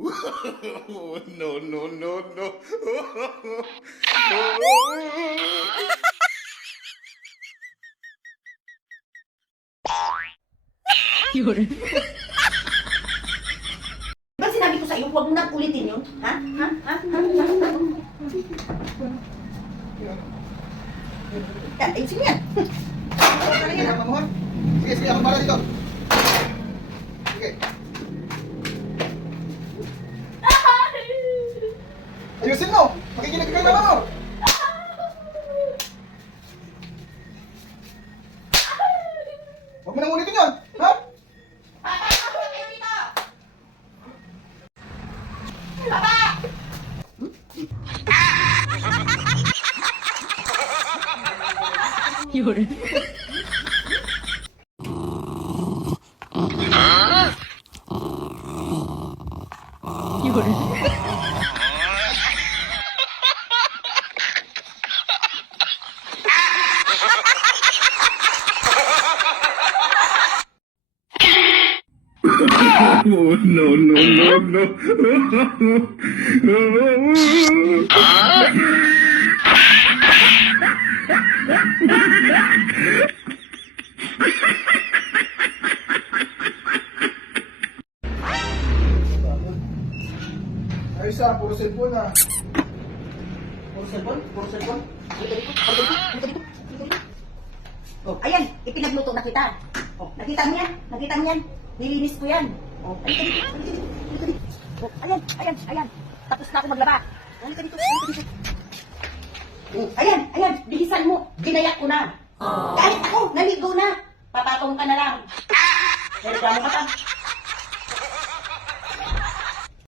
No, no, no, no. Yun. Diba sinabi ko sa'yo, huwag mo nang ulitin yun? Ha? Ha? Ha? Ha? Ha? Yan, ayusin mo yan. Sige, sige, ako bala dito. Sige. Ayusin mo! Makikinig ka kay mama mo! Huwag mo nang ulitin yun! Ha? Yun. Yun. Oh, no, no, no, no. Ayos ah, puro cellphone ah. Puro cellphone? Puro cellphone? Oh, ayan, ipinagluto na kita. Oh, nakita mo yan? Nakita mo yan? Nilinis ko yan. Oh, halika dito, halika dito, halika dito. Oh, ayan, ayan, ayan. Tapos na ako maglaba. Halika dito, halika dito. Oh, ayan, ayan, bihisan mo. Ginayak ko na. Kahit ako, naligo na. Papatong ka na lang. Reklamo ka pa.